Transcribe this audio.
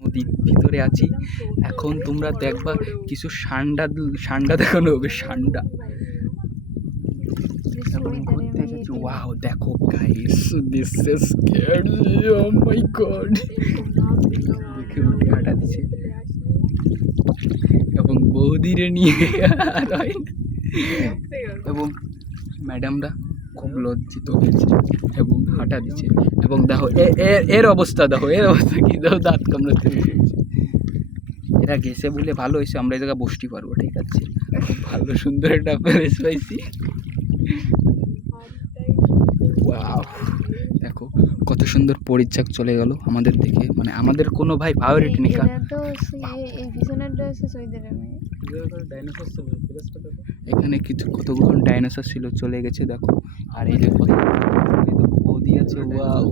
নদীর ভিতরে আছি। এখন তোমরা দেখবা কিছু সান্ডা দেখানো হবে, সান্ডা। এখন ঘুরতে এসেছি। ওয়াও, দেখো guys, this is scary, oh my God. দেখে উঠে হাঁটা দিচ্ছে এবং বৌদিরে নিয়ে এবং ম্যাডামরা খুব লজ্জিত হয়েছে এবং হাঁটা দিচ্ছে। এবং দেখো এর অবস্থা, দেখো এর অবস্থা কি, দেখো দাঁত কামড়াতে হয়েছে। এরা গেছে বলে ভালো হয়েছে, আমরা এই জায়গায় বসতে পারবো, ঠিক আছে। খুব ভালো সুন্দর একটা প্লেস পাইছি। ওয়াও, দেখো কত সুন্দর পরিচাক চলে গেল আমাদের দেখে, মানে আমাদের কোনো ভাই প্রায়োরিটি নেই। এখানে কিছু কতগুলো ডাইনোসর ছিল, চলে গেছে দেখো। আর এই দেখো বৌদি আছে। ওয়াও,